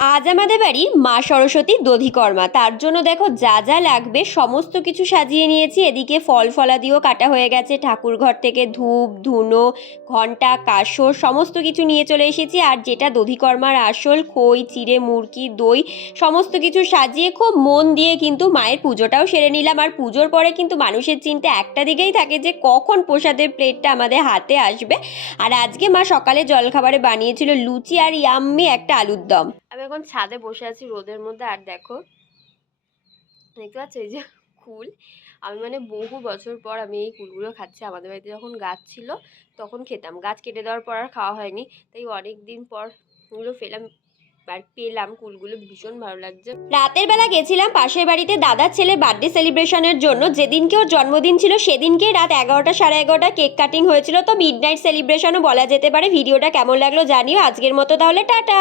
আজ আমাদের বাড়ির মা সরস্বতীর দধিকর্মা, তার জন্য দেখো যা যা লাগবে সমস্ত কিছু সাজিয়ে নিয়েছি। এদিকে ফল ফলাদিও কাটা হয়ে গেছে, ঠাকুর ঘর থেকে ধূপ ধুনো ঘন্টা কাসর সমস্ত কিছু নিয়ে চলে এসেছি। আর যেটা দধিকর্মার আসল, খই চিড়ে মুরকি দই সমস্ত কিছু সাজিয়ে খুব মন দিয়ে কিন্তু মায়ের পুজোটাও সেরে নিলাম। আর পুজোর পরে কিন্তু মানুষের চিন্তা একটা দিকেই থাকে যে কখন প্রসাদের প্লেটটা আমাদের হাতে আসবে। আর আজকে মা সকালে জলখাবারে বানিয়েছিল লুচি আর ইয়াম্মি একটা আলুর দম। আমি এখন ছাদে বসে আছি রোদের মধ্যে। আর দেখো, দেখতে পাচ্ছ এই যে কুল, আমি মানে বহু বছর পর আমি এই কুলগুলো খাচ্ছি। আমাদের বাড়িতে যখন গাছ ছিল তখন খেতাম, গাছ কেটে দেওয়ার পর আর খাওয়া হয়নি, তাই অনেক দিন পর ওগুলো পেলাম কুলগুলো, ভীষণ ভালো লাগছে। রাতের বেলা গেছিলাম পাশের বাড়িতে দাদার ছেলে বার্থডে সেলিব্রেশনের জন্য। যেদিনকে ওর জন্মদিন ছিল সেদিনকে রাত 11টা সাড়ে 11টা কেক কাটিং হয়েছিল, তো মিড নাইট সেলিব্রেশনও বলা যেতে পারে। ভিডিওটা কেমন লাগলো জানিও। আজকের মতো তাহলে টাটা।